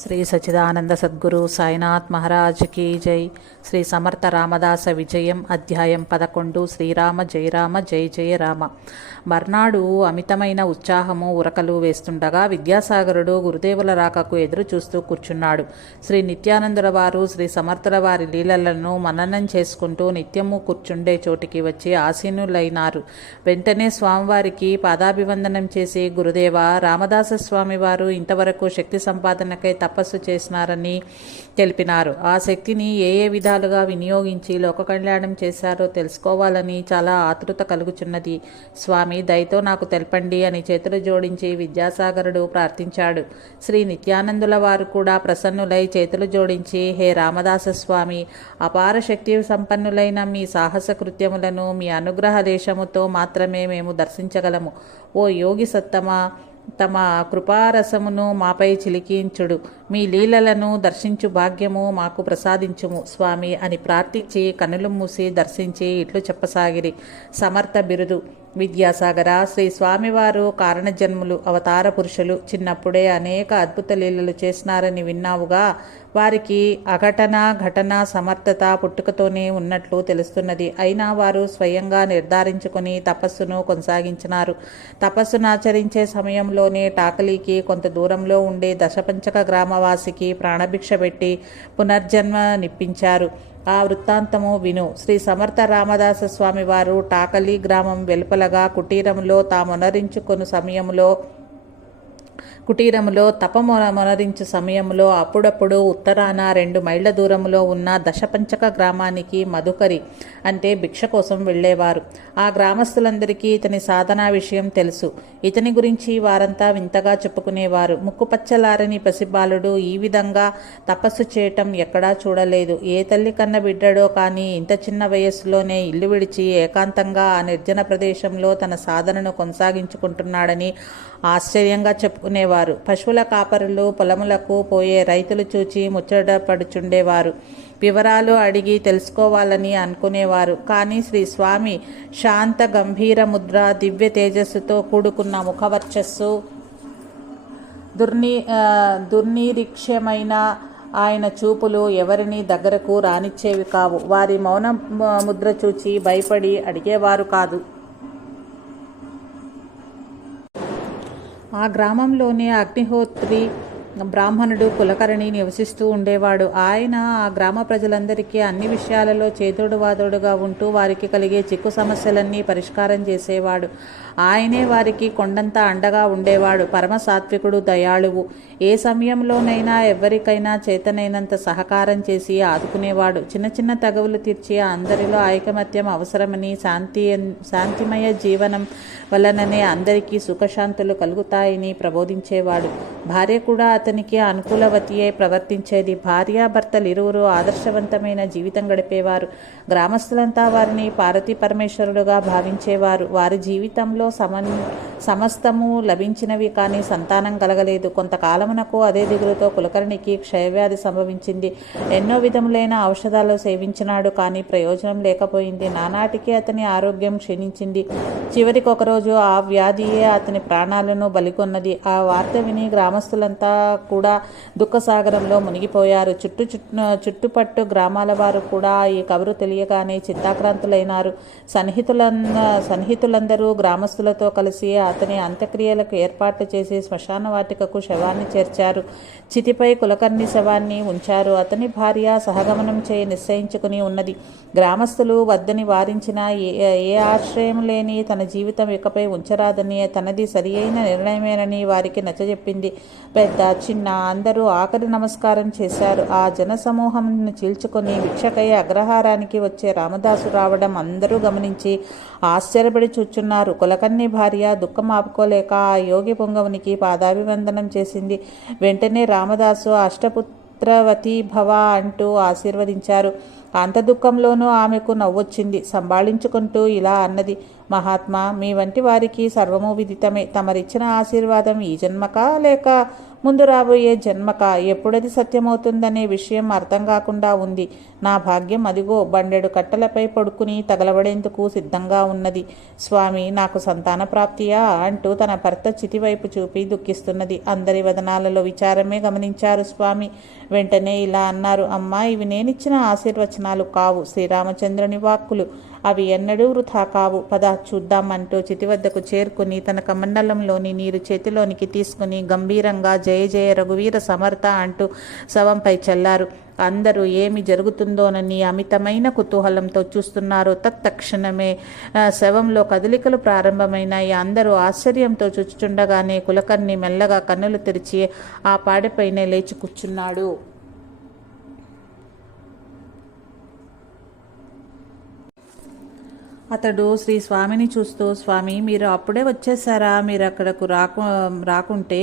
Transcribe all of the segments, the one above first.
Shri Sachidananda Sadhguru Sainath Maharaj key జై. శ్రీ సమర్థ రామదాస విజయం. అధ్యాయం 11. శ్రీరామ జయ రామ జయ జయ రామ. మర్నాడు అమితమైన ఉత్సాహము ఉరకలు వేస్తుండగా విద్యాసాగరుడు గురుదేవుల రాకకు ఎదురు చూస్తూ కూర్చున్నాడు. శ్రీ నిత్యానందుల వారు శ్రీ సమర్థుల వారి లీలలను మననం చేసుకుంటూ నిత్యము కూర్చుండే చోటికి వచ్చి ఆసీనులైనారు. వెంటనే స్వామివారికి పాదాభివందనం చేసి, గురుదేవ, రామదాస స్వామి వారు ఇంతవరకు శక్తి సంపాదనకై తపస్సు చేసినారని తెలిపినారు. ఆ శక్తిని ఏ ఏ విధాలుగా వినియోగించి లోక కళ్యాణం చేశారో తెలుసుకోవాలని చాలా ఆతృత కలుగుచున్నది. స్వామి, దయతో నాకు తెలపండి అని చేతులు జోడించి విద్యాసాగరుడు ప్రార్థించాడు. శ్రీ నిత్యానందుల వారు కూడా ప్రసన్నులై చేతులు జోడించి, హే రామదాస స్వామి, అపార శక్తి సంపన్నులైన మీ సాహస కృత్యములను మీ అనుగ్రహ దేశముతో మాత్రమే మేము దర్శించగలము. ఓ యోగి సత్తమా, తమ కృపారసమును మాపై చిలికించుడు. మీ లీలలను దర్శించు భాగ్యము మాకు ప్రసాదించుము స్వామి అని ప్రార్థించి కనులు మూసి దర్శించి ఇట్లు చెప్పసాగిరి. సమర్థ బిరుదు. విద్యాసాగర, శ్రీ స్వామివారు కారణజన్ములు, అవతార పురుషులు. చిన్నప్పుడే అనేక అద్భుత లీలలు చేసినారని విన్నావుగా. వారికి అఘటన ఘటన సమర్థత పుట్టుకతోనే ఉన్నట్లు తెలుస్తున్నది. అయినా వారు స్వయంగా నిర్ధారించుకొని తపస్సును కొనసాగించినారు. తపస్సును ఆచరించే సమయంలోనే టాకలీకి కొంత దూరంలో ఉండే దశపంచక గ్రామవాసికి ప్రాణభిక్ష పెట్టి పునర్జన్మనిప్పించారు. ఆ వృత్తాంతము విను. శ్రీ సమర్థ రామదాస స్వామి వారు టాకలి గ్రామం వెలుపలగా కుటీరంలో తపమొనరించు సమయంలో అప్పుడప్పుడు ఉత్తరాన 2 మైళ్ళ దూరంలో ఉన్న దశపంచక గ్రామానికి మధుకరి అంటే భిక్ష కోసం వెళ్ళేవారు. ఆ గ్రామస్తులందరికీ ఇతని సాధనా విషయం తెలుసు. ఇతని గురించి వారంతా వింతగా చెప్పుకునేవారు. ముక్కుపచ్చలారని పసిబాలుడు ఈ విధంగా తపస్సు చేయటం ఎక్కడా చూడలేదు. ఏ తల్లి కన్న బిడ్డడో కానీ ఇంత చిన్న వయస్సులోనే ఇల్లు విడిచి ఏకాంతంగా ఆ నిర్జన ప్రదేశంలో తన సాధనను కొనసాగించుకుంటున్నాడని ఆశ్చర్యంగా చెప్పుకునేవారు. పశువుల కాపరులు, పొలములకు పోయే రైతులు చూచి ముచ్చటపడుచుండేవారు. వివరాలు అడిగి తెలుసుకోవాలని అనుకునేవారు. కానీ శ్రీ స్వామి శాంత గంభీర ముద్ర, దివ్య తేజస్సుతో కూడుకున్న ముఖవర్చస్సు, దుర్నిరీక్ష్యమైన ఆయన చూపులు ఎవరిని దగ్గరకు రానిచ్చేవి కావు. వారి మౌన ముద్ర చూచి భయపడి అడిగేవారు కాదు. ఆ గ్రామంలోనే అగ్నిహోత్రి బ్రాహ్మణుడు కులకర్ణి నివసిస్తూ ఉండేవాడు. ఆయన ఆ గ్రామ ప్రజలందరికీ అన్ని విషయాలలో చేదోడు వాదోడుగా ఉంటూ వారికి కలిగే చిక్కు సమస్యలన్నీ పరిష్కారం చేసేవాడు. ఆయనే వారికి కొండంత అండగా ఉండేవాడు. పరమ సాత్వికుడు, దయాళువు. ఏ సమయంలోనైనా ఎవరికైనా చేతనైనంత సహకారం చేసి ఆదుకునేవాడు. చిన్న చిన్న తగవులు తీర్చి అందరిలో ఐకమత్యం అవసరమని, శాంతిమయ జీవనం వలననే అందరికీ సుఖశాంతులు కలుగుతాయని ప్రబోధించేవాడు. భార్య కూడా అతనికి అనుకూలవతియే ప్రవర్తించేది. భార్యాభర్తలు ఇరువురు ఆదర్శవంతమైన జీవితం గడిపేవారు. గ్రామస్తులంతా వారిని పార్వతీ పరమేశ్వరుడుగా భావించేవారు. వారి జీవితంలో సమస్తము లభించినవి కానీ సంతానం కలగలేదు. కొంతకాలమునకు అదే దిగులుతో కులకర్ణికి క్షయవ్యాధి సంభవించింది. ఎన్నో విధములైన ఔషధాలు సేవించినాడు కానీ ప్రయోజనం లేకపోయింది. నానాటికి అతని ఆరోగ్యం క్షీణించింది. చివరికి ఒకరోజు ఆ వ్యాధియే అతని ప్రాణాలను బలికొన్నది. ఆ వార్త విని గ్రామస్తులంతా కూడా దుఃఖసాగరంలో మునిగిపోయారు. చుట్టుపట్టు గ్రామాల వారు కూడా ఈ కబురు తెలియగానే చింతాక్రాంతులైనారు. సన్నిహితులందరూ గ్రామస్తులతో కలిసి అతని అంత్యక్రియలకు ఏర్పాట్లు చేసి శ్మశాన వాటికకు శవాన్ని చేర్చారు. చితిపై కులకర్ణి శవాన్ని ఉంచారు. అతని భార్య సహగమనం చేయ నిశ్చయించుకుని ఉన్నది. గ్రామస్తులు వద్దని వారించినా ఏ ఆశ్రయం లేని తన జీవితం ఇకపై ఉంచరాదని, తనది సరి అయిన నిర్ణయమేనని వారికి నచ్చజెప్పింది. పెద్ద చిన్న అందరూ ఆఖరి నమస్కారం చేశారు. ఆ జనసమూహంను చీల్చుకొని భిక్షకై అగ్రహారానికి వచ్చే రామదాసు రావడం అందరూ గమనించి ఆశ్చర్యపడి చూచున్నారు. కులకర్ణి భార్య దుఃఖం ఆపుకోలేక ఆ యోగి పొంగవునికి పాదాభివందనం చేసింది. వెంటనే రామదాసు అష్టపుత్రవతి భవ అంటూ ఆశీర్వదించారు. అంత దుఃఖంలోనూ ఆమెకు నవ్వొచ్చింది. సంభాళించుకుంటూ ఇలా అన్నది, మహాత్మా, మీ వంటి వారికి సర్వము విదితమే. తమరిచ్చిన ఆశీర్వాదం ఈ జన్మకా లేక ముందు రాబోయే జన్మక ఎప్పుడది సత్యమవుతుందనే విషయం అర్థం కాకుండా ఉంది. నా భాగ్యం అదిగో బండెడు కట్టెలపై పడుకుని తగలబడేందుకు సిద్ధంగా ఉన్నది. స్వామి, నాకు సంతాన ప్రాప్తియా అంటూ తన భర్త చితివైపు చూపి దుఃఖిస్తున్నది. అందరి వదనాలలో విచారమే గమనించారు స్వామి. వెంటనే ఇలా అన్నారు, అమ్మా, ఇవి నేనిచ్చిన ఆశీర్వచనాలు కావు, శ్రీరామచంద్రుని వాక్కులు. అవి ఎన్నడూ వృథా కావు. పద చూద్దామంటూ చితి వద్దకు చేరుకుని తన కమండలంలోని నీరు చేతిలోనికి తీసుకుని గంభీరంగా జయ జయ రఘువీర సమర్థ అంటూ శవంపై చల్లారు. అందరూ ఏమి జరుగుతుందోనని అమితమైన కుతూహలంతో చూస్తున్నారు. తత్క్షణమే శవంలో కదలికలు ప్రారంభమైనాయి. అందరూ ఆశ్చర్యంతో చూచుచుండగానే కులకర్ణి మెల్లగా కన్నులు తెరిచి ఆ పాడెపైనే లేచి కూర్చున్నాడు. అతడు శ్రీ స్వామిని చూస్తూ, స్వామి, మీరు అప్పుడే వచ్చేసారా? మీరు అక్కడకు రాకుంటే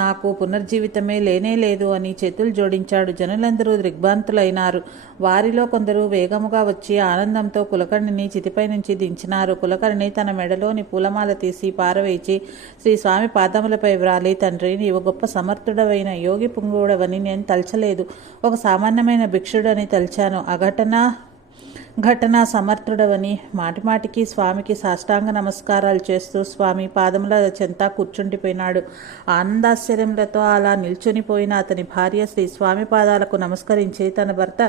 నాకు పునర్జీవితమే లేనే లేదు అని చేతులు జోడించాడు. జనులందరూ దిగ్భ్రాంతులైనారు. వారిలో కొందరు వేగముగా వచ్చి ఆనందంతో కులకర్ణిని చితిపై నుంచి దించినారు. కులకర్ణి తన మెడలోని పూలమాల తీసి పారవేచి శ్రీ స్వామి పాదములపై వ్రాలి, తండ్రి, నీవు గొప్ప సమర్థుడవైన యోగి పుంగుడవని నేను తలచలేదు. ఒక సామాన్యమైన భిక్షుడని తలిచాను. ఘటనా సమర్థుడవని మాటిమాటికి స్వామికి సాష్టాంగ నమస్కారాలు చేస్తూ స్వామి పాదముల చెంత కూర్చుండిపోయినాడు. ఆనందాశ్చర్యములతో అలా నిల్చునిపోయిన అతని భార్య శ్రీ స్వామి పాదాలకు నమస్కరించి తన భర్త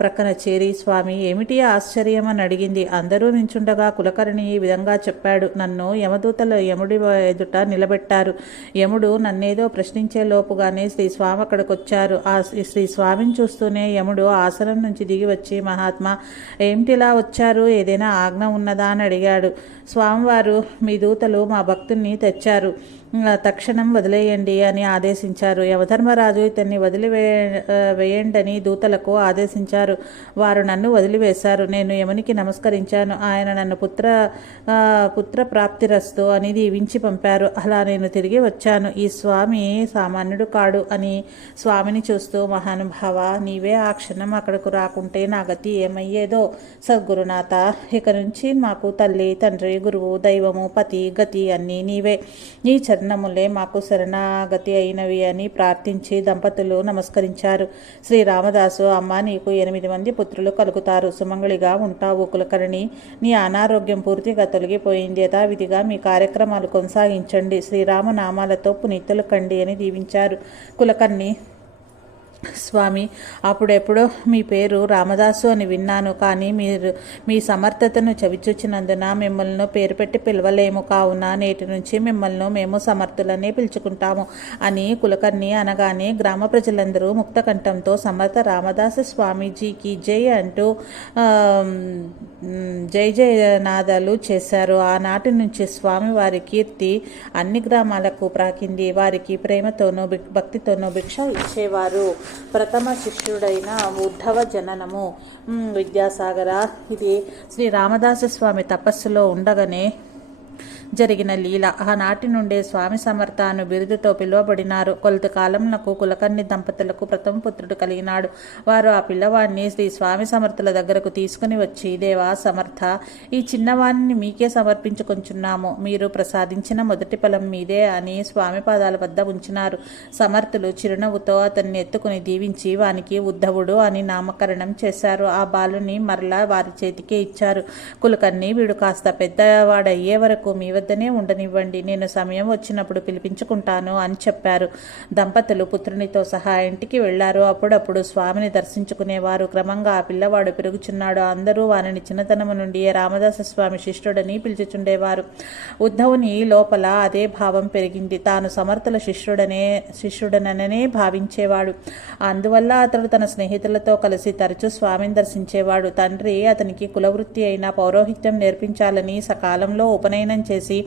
ప్రక్కన చేరి, స్వామి, ఏమిటి ఆశ్చర్యం అని అడిగింది. అందరూ నించుండగా కులకర్ణి ఈ విధంగా చెప్పాడు, నన్ను యమదూతలు యముడి ఎదుట నిలబెట్టారు. యముడు నన్నేదో ప్రశ్నించే లోపుగానే శ్రీ స్వామి అక్కడికి వచ్చారు. ఆ శ్రీ స్వామిని చూస్తూనే యముడు ఆసనం నుంచి దిగి వచ్చి, మహాత్మా, ఏమిటిలా వచ్చారు? ఏదైనా ఆజ్ఞ ఉన్నదా అని అడిగాడు. స్వామివారు, మీ దూతలు మా భక్తుల్ని తెచ్చారు, తక్షణం వదిలేయండి అని ఆదేశించారు. యమధర్మరాజు ఇతన్ని వేయండని దూతలకు ఆదేశించారు. వారు నన్ను వదిలివేశారు. నేను యమునికి నమస్కరించాను. ఆయన నన్ను పుత్ర ప్రాప్తిరస్తు అని దీవించి పంపారు. అలా నేను తిరిగి వచ్చాను. ఈ స్వామి సామాన్యుడు కాడు అని స్వామిని చూస్తూ, మహానుభావ, నీవే ఆ క్షణం అక్కడకు రాకుంటే నా గతి ఏమయ్యేదో. సద్గురునాథ, ఇక నుంచి మాకు తల్లి, తండ్రి, గురువు, దైవము, పతి, గతి అన్నీ నీవే. నీ చరణములే మాకు శరణాగతి అయినవి అని ప్రార్థించి దంపతులు నమస్కరించారు. శ్రీ రామదాసు, అమ్మ, నీకు 8 మంది పుత్రులు కలుగుతారు. సుమంగళిగా ఉంటావు. కులకర్ణి, నీ అనారోగ్యం పూర్తిగా తొలగిపోయింది. యథావిధిగా మీ కార్యక్రమాలు కొనసాగించండి. శ్రీరామనామాలతో పునీతులు కండి అని దీవించారు. కులకర్ణి, స్వామి, అప్పుడెప్పుడో మీ పేరు రామదాసు అని విన్నాను, కానీ మీరు మీ సమర్థతను చవిచూచినందున మిమ్మల్ని పేరు పెట్టి పిలవలేము. కావున నేటి నుంచి మిమ్మల్ని మేము సమర్థులనే పిలుచుకుంటాము అని కులకర్ణి అనగానే గ్రామ ప్రజలందరూ ముక్తకంఠంతో సమర్థ రామదాస స్వామీజీకి జై అంటూ జై జయనాదాలు చేశారు. ఆనాటి నుంచి స్వామి వారి కీర్తి అన్ని గ్రామాలకు ప్రాకింది. వారికి ప్రేమతోనూ భక్తితోనూ భిక్ష ఇచ్చేవారు. ప్రథమ శిష్యుడైన ఉద్ధవ జననము. విద్యాసాగర, ఇది శ్రీ రామదాస స్వామి తపస్సులో ఉండగానే జరిగిన లీల. ఆనాటి నుండే స్వామి సమర్థ అను బిరుదుతో పిలువబడినారు. కొలది కాలంలో కులకర్ణి దంపతులకు ప్రథమ పుత్రుడు కలిగినాడు. వారు ఆ పిల్లవాడిని శ్రీ స్వామి సమర్థుల దగ్గరకు తీసుకుని వచ్చి, దేవా సమర్థ, ఈ చిన్నవాణ్ణి మీకే సమర్పించుకొంచున్నాము. మీరు ప్రసాదించిన మొదటి ఫలం మీదే అని స్వామి పాదాల వద్ద ఉంచినారు. సమర్థులు చిరునవ్వుతో అతన్ని ఎత్తుకుని దీవించి వానికి ఉద్ధవుడు అని నామకరణం చేశారు. ఆ బాలుని మరలా వారి చేతికే ఇచ్చారు. కులకర్ణి, వీడు కాస్త పెద్దవాడయ్యే వరకు మీ వద్దనే ఉండనివ్వండి, నేను సమయం వచ్చినప్పుడు పిలిపించుకుంటాను అని చెప్పారు. దంపతులు పుత్రునితో సహా ఇంటికి వెళ్లారు. అప్పుడప్పుడు స్వామిని దర్శించుకునేవారు. క్రమంగా ఆ పిల్లవాడు పెరుగుచున్నాడు. అందరూ వారిని చిన్నతనము నుండి రామదాస స్వామి శిష్యుడని పిలుచుచుండేవారు. ఉద్ధవుని లోపల అదే భావం పెరిగింది. తాను సమర్థుల శిష్యుడననే భావించేవాడు. అందువల్ల అతడు తన స్నేహితులతో కలిసి తరచూ స్వామిని దర్శించేవాడు. తండ్రి అతనికి కులవృత్తి అయిన పౌరోహిత్యం నేర్పించాలని సకాలంలో ఉపనయనం చేసి చేసి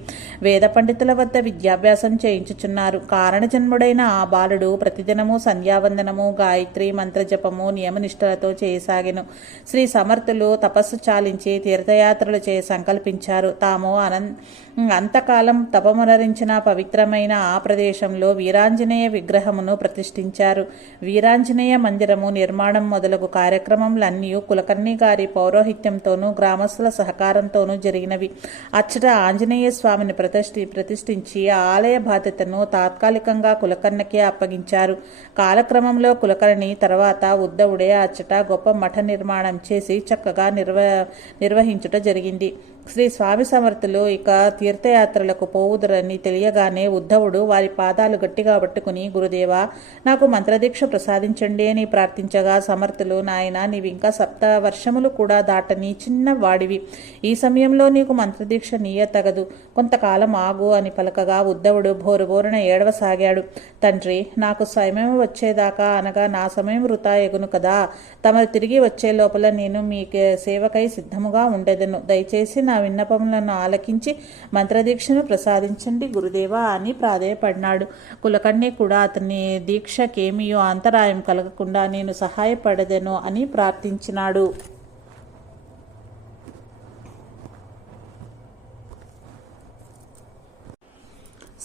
వేద పండితుల వద్ద విద్యాభ్యాసం చేయించుచున్నారు. కారణజన్ముడైన ఆ బాలుడు ప్రతిదినము సంధ్యావందనము, గాయత్రి మంత్రజపము నియమనిష్టలతో చేయసాగెను. శ్రీ సమర్థులు తపస్సు చాలించి తీర్థయాత్రలు సంకల్పించారు. తాము అంతకాలం తపమునరించిన పవిత్రమైన ఆ ప్రదేశంలో వీరాంజనేయ విగ్రహమును ప్రతిష్ఠించారు. వీరాంజనేయ మందిరము నిర్మాణం మొదలగు కార్యక్రమములన్నీ కులకర్ణి గారి పౌరోహిత్యంతోనూ గ్రామస్తుల సహకారంతోనూ జరిగినవి. అచ్చట ఆంజనేయ స్వామిని ప్రతిష్ఠించి ఆలయ బాధ్యతను తాత్కాలికంగా కులకర్ణికే అప్పగించారు. కాలక్రమంలో కులకర్ణి తర్వాత ఉద్ధవుడే అచ్చట గొప్ప మఠ నిర్మాణం చేసి చక్కగా నిర్వహించుట జరిగింది. శ్రీ స్వామి సమర్థులు ఇక తీర్థయాత్రలకు పోవుదురని తెలియగానే ఉద్ధవుడు వారి పాదాలు గట్టిగా పట్టుకుని, గురుదేవా, నాకు మంత్రదీక్ష ప్రసాదించండి అని ప్రార్థించగా సమర్థులు, నాయన, నీవింకా 7 వర్షములు కూడా దాటని చిన్న వాడివి. ఈ సమయంలో నీకు మంత్రదీక్ష నీయతగదు. కొంతకాలం ఆగు అని పలకగా ఉద్ధవుడు బోరుబోరున ఏడవసాగాడు. తండ్రి, నాకు సమయం వచ్చేదాకా అనగా నా సమయం వృథా ఎగును కదా. తమరు తిరిగి వచ్చే లోపల నేను మీ సేవకై సిద్ధముగా ఉండేదను. దయచేసి నా విన్నపములను ఆలకించి మంత్రదీక్షను ప్రసాదించండి గురుదేవా అని ప్రాధేయపడినాడు. కులకర్ణి కూడా అతని దీక్షకేమియో అంతరాయం కలగకుండా నేను సహాయపడదెను అని ప్రార్థించినాడు.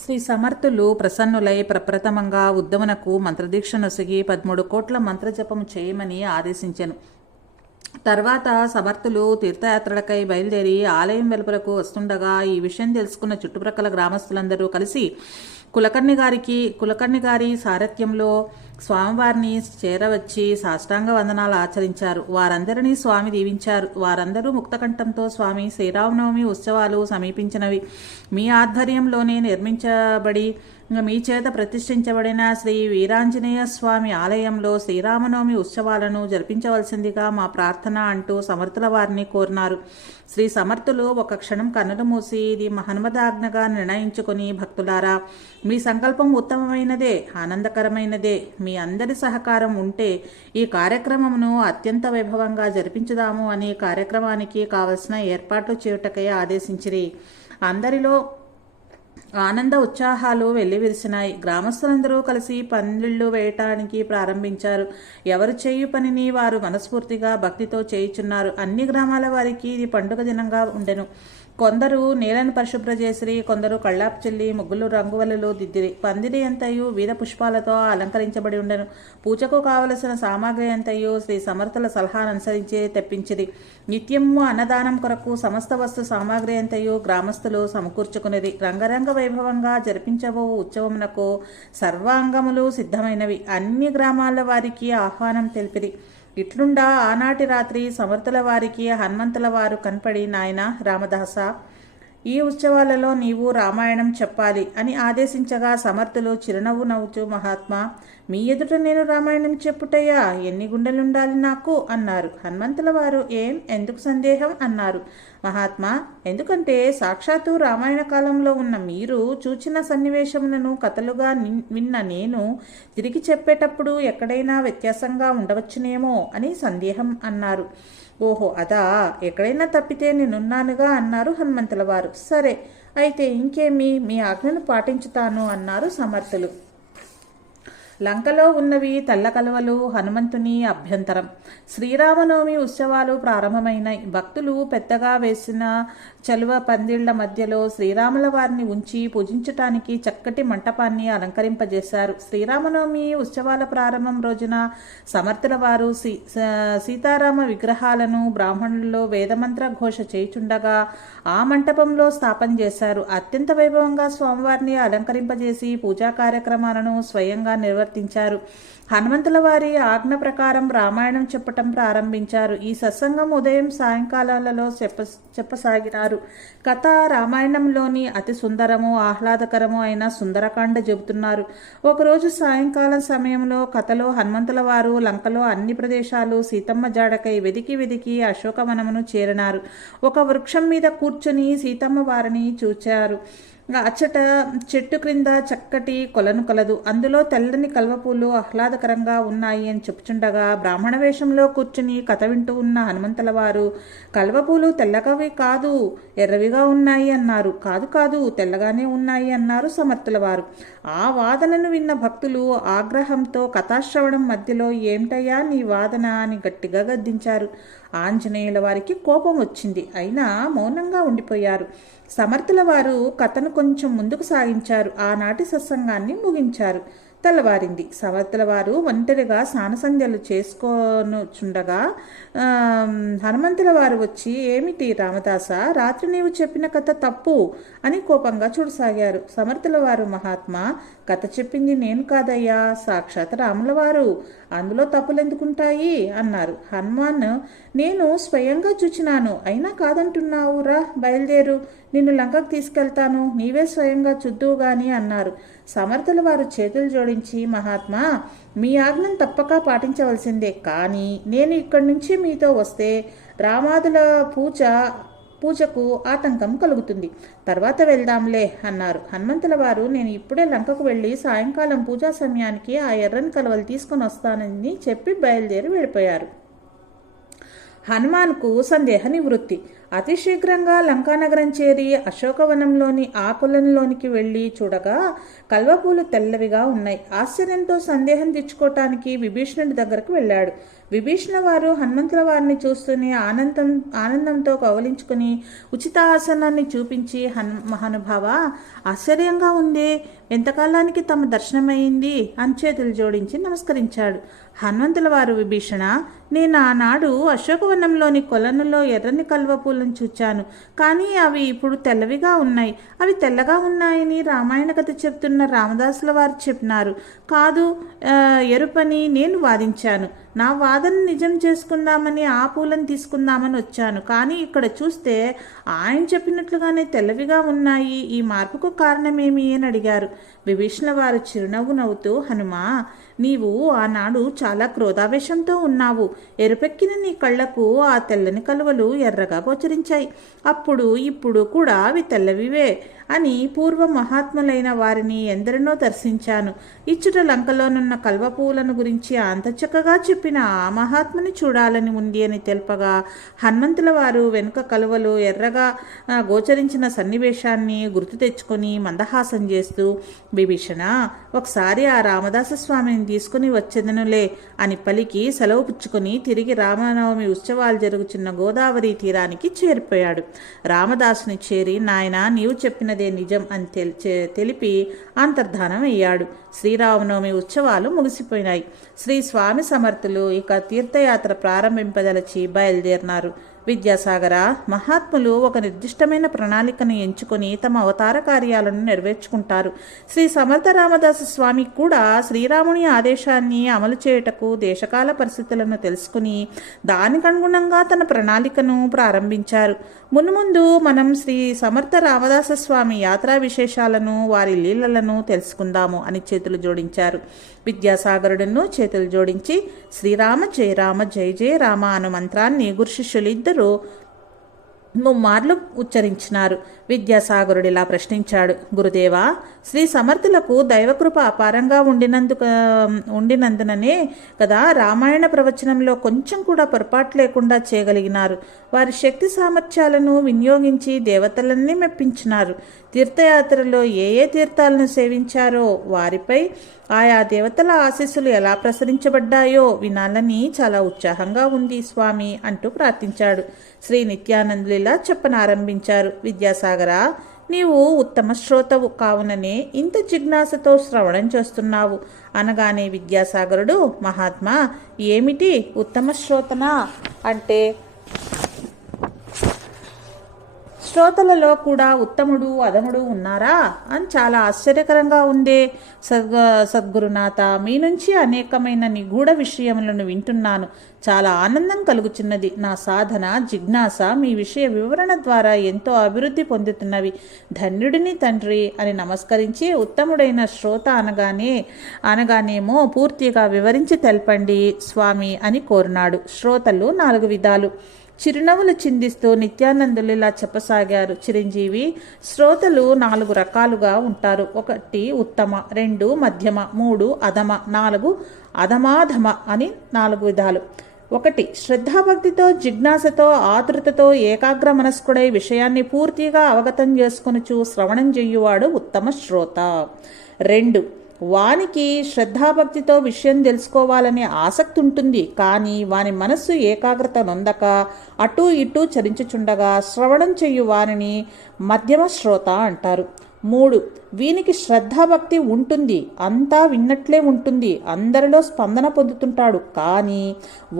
శ్రీ సమర్థులు ప్రసన్నులై ప్రప్రథమంగా ఉద్ధవునకు మంత్రదీక్ష నొసగి 13 కోట్ల మంత్రజపము చేయమని ఆదేశించెను. తర్వాత సమర్థులు తీర్థయాత్రలకై బయలుదేరి ఆలయం వెలుపలకు వస్తుండగా ఈ విషయం తెలుసుకున్న చుట్టుప్రక్కల గ్రామస్తులందరూ కలిసి కులకర్ణి గారి సారథ్యంలో స్వామివారిని చేరవచ్చి సాష్టాంగ వందనాలు ఆచరించారు. వారందరినీ స్వామి దీవించారు. వారందరూ ముక్తకంఠంతో, స్వామి, శ్రీరామనవమి ఉత్సవాలు సమీపించినవి. మీ ఆధ్వర్యంలోనే నిర్మించబడి మీ చేత ప్రతిష్ఠించబడిన శ్రీ వీరాంజనేయ స్వామి ఆలయంలో శ్రీరామనవమి ఉత్సవాలను జరిపించవలసిందిగా మా ప్రార్థన అంటూ సమర్థుల వారిని కోరినారు. శ్రీ సమర్థులు ఒక క్షణం కన్నులు మూసి, ఇది హనుమదాజ్ఞగా నిర్ణయించుకుని, భక్తులారా, మీ సంకల్పం ఉత్తమమైనదే, ఆనందకరమైనదే. మీ అందరి సహకారం ఉంటే ఈ కార్యక్రమమును అత్యంత వైభవంగా జరిపించుదాము అని కార్యక్రమానికి కావలసిన ఏర్పాట్లు చేయుటకై ఆదేశించిరి. అందరిలో ఆనంద ఉత్సాహాలు వెల్లివిరిసినాయి. గ్రామస్తులందరూ కలిసి పందిళ్లు వేయటానికి ప్రారంభించారు. ఎవరు చేయు పనిని వారు మనస్ఫూర్తిగా భక్తితో చేయుచున్నారు. అన్ని గ్రామాల వారికి ఇది పండుగ దినంగా ఉండెను. కొందరు నేలను పరిశుభ్ర చేసిరి, కొందరు కళ్ళాపు చెల్లి ముగ్గులు రంగువలలు దిద్దిరి. పందిరి అంతయు వీధ పుష్పాలతో అలంకరించబడి ఉండెను. పూజకు కావలసిన సామాగ్రి అంతయు శ్రీ సమర్థుల సలహాను అనుసరించి తెప్పించిరి. నిత్యము అన్నదానం కొరకు సమస్త వస్తు సామాగ్రి అంతయు గ్రామస్తులు సమకూర్చుకునిరి. రంగరంగ వైభవంగా జరిపించబో ఉత్సవమునకు సర్వాంగములు సిద్ధమైనవి. అన్ని గ్రామాల వారికి ఆహ్వానం తెలిపిరి. ఇట్లుండా ఆనాటి రాత్రి సమర్థుల వారికి హనుమంతుల వారు కనపడి, నాయన రామదాస, ఈ ఉత్సవాలలో నీవు రామాయణం చెప్పాలి అని ఆదేశించగా సమర్థులు చిరునవ్వు నవ్వుతూ, మహాత్మా, మీ ఎదుట నేను రామాయణం చెప్పుటయ్యా, ఎన్ని గుండెలుండాలి నాకు అన్నారు. హనుమంతుల వారు, ఎందుకు సందేహం అన్నారు. మహాత్మా, ఎందుకంటే సాక్షాత్తు రామాయణ కాలంలో ఉన్న మీరు చూచిన సన్నివేశములను కథలుగా విన్న నేను తిరిగి చెప్పేటప్పుడు ఎక్కడైనా వ్యత్యాసంగా ఉండవచ్చునేమో అని సందేహం అన్నారు. ఓహో, అదా, ఎక్కడైనా తప్పితే నేనున్నానుగా అన్నారు హనుమంతుల వారు. సరే, అయితే ఇంకేమి, మీ ఆజ్ఞను పాటించుతాను అన్నారు సమర్థులు. లంకలో ఉన్నవి తెల్ల కలువలు. హనుమంతుని అభ్యంతరం. శ్రీరామనవమి ఉత్సవాలు ప్రారంభమైనాయి. భక్తులు పెద్దగా వేసిన చలువ పందిళ్ల మధ్యలో శ్రీరాముల వారిని ఉంచి పూజించటానికి చక్కటి మంటపాన్ని అలంకరింపజేశారు. శ్రీరామనవమి ఉత్సవాల ప్రారంభం రోజున సమర్థుల వారు సీతారామ విగ్రహాలను బ్రాహ్మణుల్లో వేదమంత్ర ఘోష చేయుచుండగా ఆ మంటపంలో స్థాపన చేశారు. అత్యంత వైభవంగా స్వామివారిని అలంకరింపజేసి పూజా కార్యక్రమాలను స్వయంగా నిర్వర్తించారు. హనుమంతుల వారి ఆజ్ఞ ప్రకారం రామాయణం చెప్పటం ప్రారంభించారు. ఈ సత్సంగం ఉదయం సాయంకాలాలలో చెప్పసాగినారు. కథ రామాయణంలోని అతి సుందరము ఆహ్లాదకరము అయిన సుందరకాండ చెబుతున్నారు. ఒకరోజు సాయంకాలం సమయంలో కథలో హనుమంతుల వారు లంకలో అన్ని ప్రదేశాలు సీతమ్మ జాడకై వెదికి అశోకవనమును చేరినారు. ఒక వృక్షం మీద కూర్చొని సీతమ్మ వారిని చూచారు. అచ్చట చెట్టు క్రింద చక్కటి కొలను కలదు. అందులో తెల్లని కల్వపూలు ఆహ్లాదకరంగా ఉన్నాయి అని చెప్పుచుండగా బ్రాహ్మణ వేషంలో కూర్చుని కథ వింటూ ఉన్న హనుమంతుల వారు కల్వపూలు తెల్లగవి కాదు, ఎర్రవిగా ఉన్నాయి అన్నారు. కాదు కాదు, తెల్లగానే ఉన్నాయి అన్నారు సమర్థుల వారు. ఆ వాదనను విన్న భక్తులు ఆగ్రహంతో కథాశ్రవణం మధ్యలో ఏమిటయ్యా నీ వాదన అని గట్టిగా గద్దించారు. ఆంజనేయుల వారికి కోపం వచ్చింది. అయినా మౌనంగా ఉండిపోయారు. సమర్థుల వారు కథను కొంచెం ముందుకు సాగించారు. ఆనాటి సత్సంగాన్ని ముగించారు. తెల్లవారింది. సమర్థుల వారు ఒంటరిగా స్నానసంధ్యలు చేసుకోనుచుండగా హనుమంతుల వారు వచ్చి, ఏమిటి రామదాస, రాత్రి నీవు చెప్పిన కథ తప్పు అని కోపంగా చూడసాగారు. సమర్థుల వారు, మహాత్మా, కథ చెప్పింది నేను కాదయ్యా, సాక్షాత్ రాముల వారు, అందులో తప్పులెందుకుంటాయి అన్నారు. హనుమాన్, నేను స్వయంగా చూచినాను, అయినా కాదంటున్నావు, రా బయలుదేరు, నిన్ను లంకకు తీసుకెళ్తాను, నీవే స్వయంగా చూద్దువు గాని అన్నారు. సమర్థుల వారు చేతులు జోడించి, మహాత్మా, మీ ఆజ్ఞను తప్పక పాటించవలసిందే, కానీ నేను ఇక్కడి నుంచి మీతో వస్తే రామాదుల పూజకు ఆటంకం కలుగుతుంది, తర్వాత వెళ్దాంలే అన్నారు. హనుమంతుల వారు, నేను ఇప్పుడే లంకకు వెళ్ళి సాయంకాలం పూజా సమయానికి ఆ ఎర్రని కలవలు తీసుకొని వస్తానని చెప్పి బయలుదేరి వెళ్ళిపోయారు. హనుమాన్కు సందేహ నివృత్తి. అతి శీఘ్రంగా లంకానగరం చేరి అశోకవనంలోని ఆ కొలంలోనికి వెళ్ళి చూడగా కల్వపూలు తెల్లవిగా ఉన్నాయి. ఆశ్చర్యంతో సందేహం తెచ్చుకోవటానికి విభీషణుడి దగ్గరకు వెళ్ళాడు. విభీషణ వారు హనుమంతుల వారిని చూస్తూనే ఆనందంతో కౌలించుకుని ఉచితాసనాన్ని చూపించి, మహానుభావ, ఆశ్చర్యంగా ఉందే, ఎంతకాలానికి తమ దర్శనమైంది అని చేతులు జోడించి నమస్కరించాడు. హనుమంతుల వారు, విభీషణ, నేను ఆనాడు అశోకవనంలోని కొలనులో ఎర్రని కల్వపూలను చూచాను, కానీ అవి ఇప్పుడు తెల్లవిగా ఉన్నాయి. అవి తెల్లగా ఉన్నాయని రామాయణ కథ చెప్తున్న రామదాసుల వారు చెప్పినారు. కాదు, ఎరుపని నేను వాదించాను. నా వాదన నిజం చేసుకుందామని ఆ పూలను తీసుకుందామని వచ్చాను, కానీ ఇక్కడ చూస్తే ఆయన చెప్పినట్లుగానే తెల్లవిగా ఉన్నాయి. ఈ మార్పుకు కారణమేమి అని అడిగారు. విభీషణ వారు చిరునవ్వు నవ్వుతూ, హనుమా, నీవు ఆనాడు చాలా క్రోధావేశంతో ఉన్నావు. ఎరుపెక్కిన నీ కళ్లకు ఆ తెల్లని కలువలు ఎర్రగా గోచరించాయి. ఇప్పుడు కూడా అవి తెల్లవివే అని పూర్వ మహాత్ములైన వారిని ఎందరినో దర్శించాను. ఇచ్చుట లంకలోనున్న కల్వపూలను గురించి అంత చక్కగా చెప్పిన ఆ మహాత్ముని చూడాలని ఉంది అని తెలుపగా హనుమంతుల వారు వెనుక కలువలు ఎర్రగా గోచరించిన సన్నివేశాన్ని గుర్తు తెచ్చుకొని మందహాసం చేస్తూ, విభీషణ, ఒకసారి ఆ రామదాస స్వామిని తీసుకుని వచ్చేదనులే అని పలికి సెలవు పుచ్చుకొని తిరిగి రామనవమి ఉత్సవాలు జరుగుతున్న గోదావరి తీరానికి చేరిపోయాడు. రామదాసుని చేరి, నాయన, నీవు చెప్పినదే నిజం అని తెలిపి అంతర్ధానం అయ్యాడు. శ్రీరామనవమి ఉత్సవాలు ముగిసిపోయినాయి. శ్రీ స్వామి సమర్థులు ఇక తీర్థయాత్ర ప్రారంభింపదలచి బయలుదేరినారు. విద్యాసాగర, మహాత్ములు ఒక నిర్దిష్టమైన ప్రణాళికను ఎంచుకొని తమ అవతార కార్యాలను నెరవేర్చుకుంటారు. శ్రీ సమర్థ రామదాస స్వామి కూడా శ్రీరాముని ఆదేశాన్ని అమలు చేయుటకు దేశకాల పరిస్థితులను తెలుసుకుని దానికనుగుణంగా తన ప్రణాళికను ప్రారంభించారు. మున్ముందు మనం శ్రీ సమర్థ రామదాస స్వామి యాత్రా విశేషాలను, వారి లీలలను తెలుసుకుందాము అని చేతులు జోడించారు. విద్యాసాగరుడును చేతులు జోడించి శ్రీరామ జయ రామ జయ జయ రామ అను మంత్రాన్ని గురు శిష్యులిద్దరూ ముమ్మార్లు ఉచ్చరించినారు. విద్యాసాగరుడు ఇలా ప్రశ్నించాడు, గురుదేవా, శ్రీ సమర్థులకు దైవకృప అపారంగా ఉండినందుననే కదా రామాయణ ప్రవచనంలో కొంచెం కూడా పొరపాటు లేకుండా చేయగలిగినారు. వారి శక్తి సామర్థ్యాలను వినియోగించి దేవతలన్నీ మెప్పించినారు. తీర్థయాత్రలో ఏ ఏ తీర్థాలను సేవించారో వారిపై ఆయా దేవతల ఆశీస్సులు ఎలా ప్రసరించబడ్డాయో వినాలని చాలా ఉత్సాహంగా ఉంది స్వామి అంటూ ప్రార్థించాడు. శ్రీ నిత్యానందులు ఇలా చెప్పనారంభించారు. విద్యాసాగర, నీవు ఉత్తమ శ్రోతవు కావుననే ఇంత జిజ్ఞాసతో శ్రవణం చేస్తున్నావు అనగానే విద్యాసాగరుడు, మహాత్మా, ఏమిటి ఉత్తమ శ్రోతనా అంటే, శ్రోతలలో కూడా ఉత్తముడు అధముడు ఉన్నారా అని చాలా ఆశ్చర్యకరంగా ఉందే. సద్గురునాథ, మీ నుంచి అనేకమైన నిగూఢ విషయములను వింటున్నాను. చాలా ఆనందం కలుగుచున్నది. నా సాధన, జిజ్ఞాస మీ విషయ వివరణ ద్వారా ఎంతో అభివృద్ధి పొందుతున్నవి. ధన్యుడిని తండ్రి అని నమస్కరించి, ఉత్తముడైన శ్రోత అనగానేమో పూర్తిగా వివరించి తెలపండి స్వామి అని కోరినాడు. శ్రోతలు 4 విధాలు. చిరునవ్వులు చిందిస్తూ నిత్యానందులు ఇలా చెప్పసాగారు. చిరంజీవి, శ్రోతలు 4 రకాలుగా ఉంటారు. 1 ఉత్తమ, 2 మధ్యమ, 3 అధమ, 4 అధమాధమ అని 4 విధాలు. 1 శ్రద్ధాభక్తితో, జిజ్ఞాసతో, ఆతృతతో ఏకాగ్ర మనస్కుడై విషయాన్ని పూర్తిగా అవగతం చేసుకొనుచు శ్రవణం చెయ్యువాడు ఉత్తమ శ్రోత. 2 వానికి శ్రద్ధాభక్తితో విషయం తెలుసుకోవాలనే ఆసక్తి ఉంటుంది, కానీ వాని మనస్సు ఏకాగ్రత నొందక అటూ ఇటూ చరించుచుండగా శ్రవణం చెయ్యు వారిని మధ్యమ శ్రోత అంటారు. 3 వీనికి శ్రద్ధాభక్తి ఉంటుంది, అంతా విన్నట్లే ఉంటుంది, అందరిలో స్పందన పొందుతుంటాడు, కానీ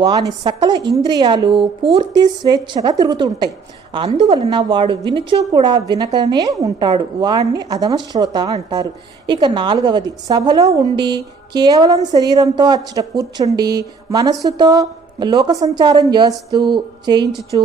వాని సకల ఇంద్రియాలు పూర్తి స్వేచ్ఛగా తిరుగుతుంటాయి. అందువలన వాడు వినుచూ కూడా వినకనే ఉంటాడు, వాణ్ణి అధమశ్రోత అంటారు. ఇక 4వది సభలో ఉండి కేవలం శరీరంతో అచ్చట కూర్చుండి మనస్సుతో లోక సంచారం చేయించుచు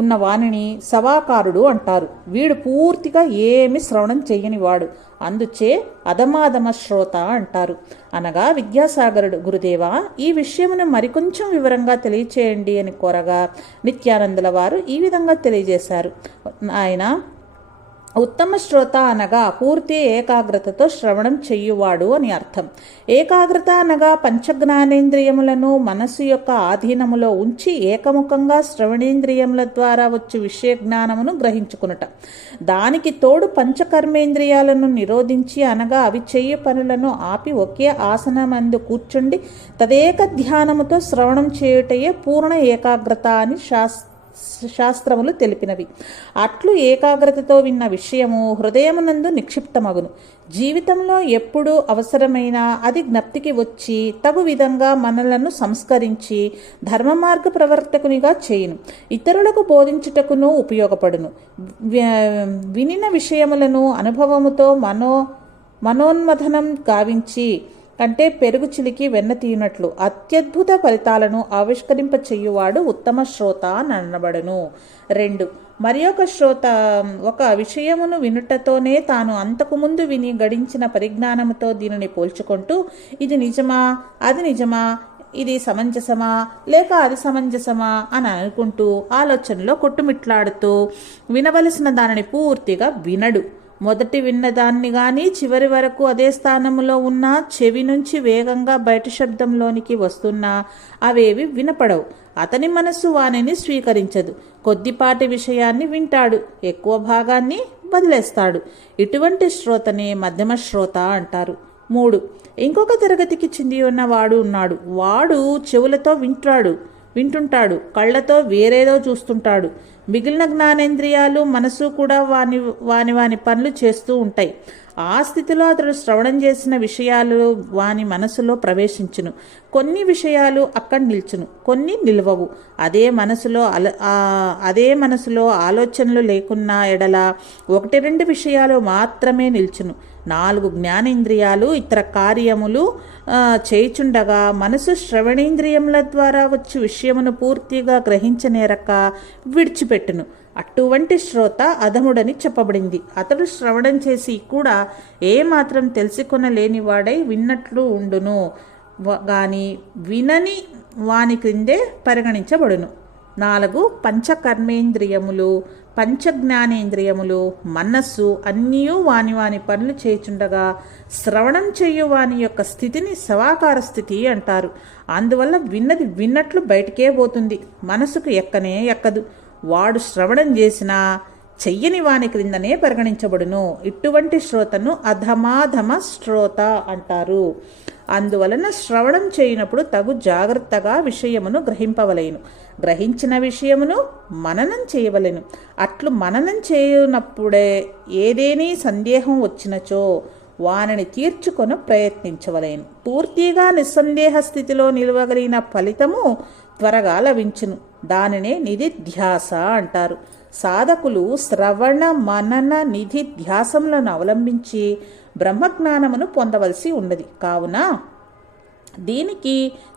ఉన్న వాణిని సవాకారుడు అంటారు. వీడు పూర్తిగా ఏమి శ్రవణం చెయ్యనివాడు, అందుచే అధమాధమ శ్రోత అంటారు. అనగా విద్యాసాగరుడు, గురుదేవా, ఈ విషయమును మరికొంచెం వివరంగా తెలియచేయండి అని కోరగా నిత్యానందుల వారు ఈ విధంగా తెలియజేశారు. ఆయన ఉత్తమ శ్రోత అనగా పూర్తి ఏకాగ్రతతో శ్రవణం చెయ్యువాడు అని అర్థం. ఏకాగ్రత అనగా పంచజ్ఞానేంద్రియములను మనస్సు యొక్క ఆధీనములో ఉంచి ఏకముఖంగా శ్రవణేంద్రియముల ద్వారా వచ్చి విషయ జ్ఞానమును గ్రహించుకునుట. దానికి తోడు పంచకర్మేంద్రియాలను నిరోధించి అనగా అవి చెయ్యి పనులను ఆపి ఒకే ఆసనమందు కూర్చుండి తదేక ధ్యానముతో శ్రవణం చేయుటయే పూర్ణ ఏకాగ్రత అని శాస్త్రములు తెలిపినవి. అట్లు ఏకాగ్రతతో విన్న విషయము హృదయమునందు నిక్షిప్తమగును. జీవితంలో ఎప్పుడు అవసరమైన అది జ్ఞప్తికి వచ్చి తగు విధంగా మనలను సంస్కరించి ధర్మ మార్గ ప్రవర్తకునిగా చేయును, ఇతరులకు బోధించుటకును ఉపయోగపడును. వినిన విషయములను అనుభవముతో మనోన్మథనం గావించి కంటే పెరుగు చిలికి వెన్న తీయునట్లు అత్యద్భుత ఫలితాలను ఆవిష్కరింప చెయ్యువాడు ఉత్తమ శ్రోత అని అనబడును. 2 మరి ఒక శ్రోత ఒక విషయమును వినుటతోనే తాను అంతకుముందు విని గడించిన పరిజ్ఞానముతో దీనిని పోల్చుకుంటూ ఇది నిజమా, అది నిజమా, ఇది సమంజసమా లేక అది సమంజసమా అని అనుకుంటూ ఆలోచనలో కొట్టుమిట్లాడుతూ వినవలసిన దానిని పూర్తిగా వినడు. మొదటి విన్నదాన్ని గాని చివరి వరకు అదే స్థానంలో ఉన్న చెవి నుంచి వేగంగా బయట శబ్దంలోనికి వస్తున్నా అవేవి వినపడవు. అతని మనస్సు వానిని స్వీకరించదు. కొద్దిపాటి విషయాన్ని వింటాడు, ఎక్కువ భాగాన్ని వదిలేస్తాడు. ఇటువంటి శ్రోతనే మధ్యమ శ్రోత అంటారు. 3 ఇంకొక తరగతికి చెంది ఉన్న వాడు ఉన్నాడు. వాడు చెవులతో వింటుంటాడు, కళ్ళతో వేరేదో చూస్తుంటాడు. మిగిలిన జ్ఞానేంద్రియాలు మనసు కూడా వాని పనులు చేస్తూ ఉంటాయి. ఆ స్థితిలో అతడు శ్రవణం చేసిన విషయాలు వాని మనసులో ప్రవేశించును. కొన్ని విషయాలు అక్కడ నిల్చును, కొన్ని నిల్వవు. అదే మనసులో ఆలోచనలు లేకున్నా ఎడల 1-2 విషయాలు మాత్రమే నిల్చును. 4 జ్ఞానేంద్రియాలు ఇతర కార్యములు చేయుచుండగా మనసు శ్రవణేంద్రియముల ద్వారా వచ్చి విషయమును పూర్తిగా గ్రహించనేరక విడిచిపెట్టును. అటువంటి శ్రోత అధముడని చెప్పబడింది. అతడు శ్రవణం చేసి కూడా ఏమాత్రం తెలుసుకొనలేని వాడై విన్నట్లు ఉండును గాని వినని వాని క్రిందే పరిగణించబడును. 4 పంచకర్మేంద్రియములు, పంచజ్ఞానేంద్రియములు, మనస్సు అన్నీ వాని పనులు చేయుచుండగా శ్రవణం చేయు వాని యొక్క స్థితిని సవాకార స్థితి అంటారు. అందువల్ల విన్నది విన్నట్లు బయటికే పోతుంది, మనసుకు ఎక్కదు. వాడు శ్రవణం చేసినా చెయ్యని వాని క్రిందనే పరిగణించబడును. ఇటువంటి శ్రోతను అధమాధమ శ్రోత అంటారు. అందువలన శ్రవణం చేయనప్పుడు తగు జాగ్రత్తగా విషయమును గ్రహింపవలేను. గ్రహించిన విషయమును మననం చేయవలెను. అట్లు మననం చేయనప్పుడే ఏదేని సందేహం వచ్చినచో వానిని తీర్చుకొని ప్రయత్నించవలేను. పూర్తిగా నిస్సందేహ స్థితిలో నిలవగలిగిన ఫలితము త్వరగా లభించును. దానినే నిధిధ్యాస అంటారు. సాధకులు శ్రవణ మనన నిధిధ్యాసములను అవలంబించి బ్రహ్మజ్ఞానమును పొందవలసి ఉన్నది. కావున దీనికి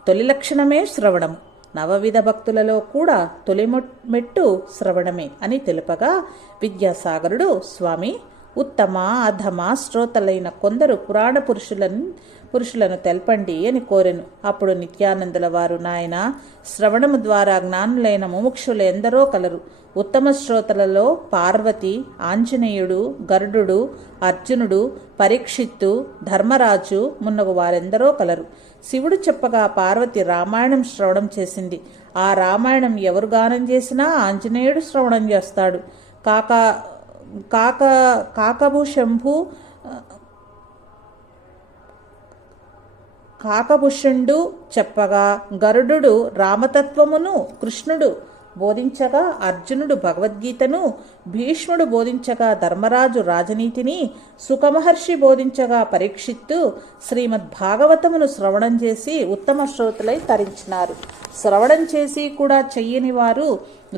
తొలి లక్షణమే శ్రవణము. 9 భక్తులలో కూడా తొలి మెట్టు శ్రవణమే అని తెలుపగా విద్యాసాగరుడు, స్వామి, ఉత్తమ అధమ శ్రోతలైన కొందరు పురాణ పురుషులను తెల్పండి అని కోరెను. అప్పుడు నిత్యానందుల వారు, నాయన, శ్రవణము ద్వారా జ్ఞానులైన ముముక్షులు ఎందరో కలరు. ఉత్తమ శ్రోతలలో పార్వతి, ఆంజనేయుడు, గరుడు, అర్జునుడు, పరీక్షిత్తు, ధర్మరాజు మున్నగు వారెందరో కలరు. శివుడు చెప్పగా పార్వతి రామాయణం శ్రవణం చేసింది. ఆ రామాయణం ఎవరు గానం చేసినా ఆంజనేయుడు శ్రవణం చేస్తాడు. కాకభుషుండు చెప్పగా గరుడు రామతత్వమును కృష్ణుడు బోధించగా అర్జునుడు భగవద్గీతను, భీష్ముడు బోధించగా ధర్మరాజు రాజనీతిని, సుఖమహర్షి బోధించగా పరీక్షిత్తు శ్రీమద్భాగవతమును శ్రవణం చేసి ఉత్తమ శ్రోతులై తరించినారు. శ్రవణం చేసి కూడా చెయ్యని వారు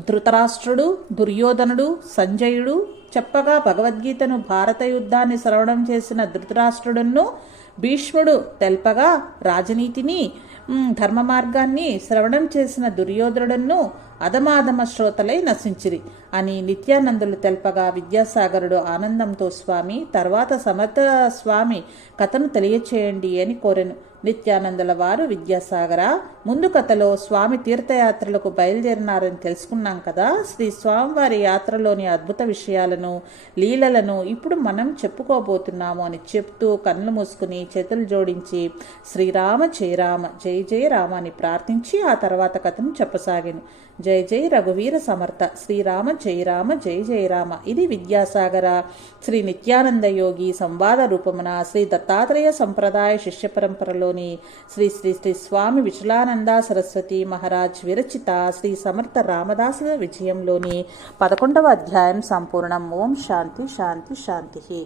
ధృతరాష్ట్రుడు, దుర్యోధనుడు, సంజయుడు చెప్పగా భగవద్గీతను, భారత యుద్ధాన్ని శ్రవణం చేసిన ధృతరాష్ట్రుడును, భీష్ముడు తెల్పగా రాజనీతిని, ధర్మ మార్గాన్ని శ్రవణం చేసిన దుర్యోధనుడును అధమాధమ శ్రోతలై నశించిరి అని నిత్యానందులు తెల్పగా విద్యాసాగరుడు ఆనందంతో, స్వామి, తర్వాత సమర్థ స్వామి కథను తెలియచేయండి అని కోరెను. నిత్యానందుల వారు, విద్యాసాగర, ముందు కథలో స్వామి తీర్థయాత్రలకు బయలుదేరినారని తెలుసుకున్నాం కదా. శ్రీ స్వామివారి యాత్రలోని అద్భుత విషయాలను, లీలలను ఇప్పుడు మనం చెప్పుకోబోతున్నాము అని చెప్తూ కన్నులు మూసుకుని చేతులు జోడించి శ్రీరామ జయ రామ జయ జయ రామ అని ప్రార్థించి ఆ తర్వాత కథను చెప్పసాగాను. జయ జయ రఘువీర సమర్థ శ్రీరామ జయ రామ జయ జయ రామ. ఇది విద్యాసాగర శ్రీ నిత్యానంద యోగి సంవాద రూపమున శ్రీ దత్తాత్రేయ సంప్రదాయ శిష్య పరంపరలోని శ్రీ శ్రీ శ్రీ స్వామి విఠలానంద సరస్వతి మహారాజ్ విరచిత శ్రీ సమర్థ రామదాస విజయంలోని 11వ అధ్యాయం సంపూర్ణం. ఓం శాంతి శాంతి శాంతి.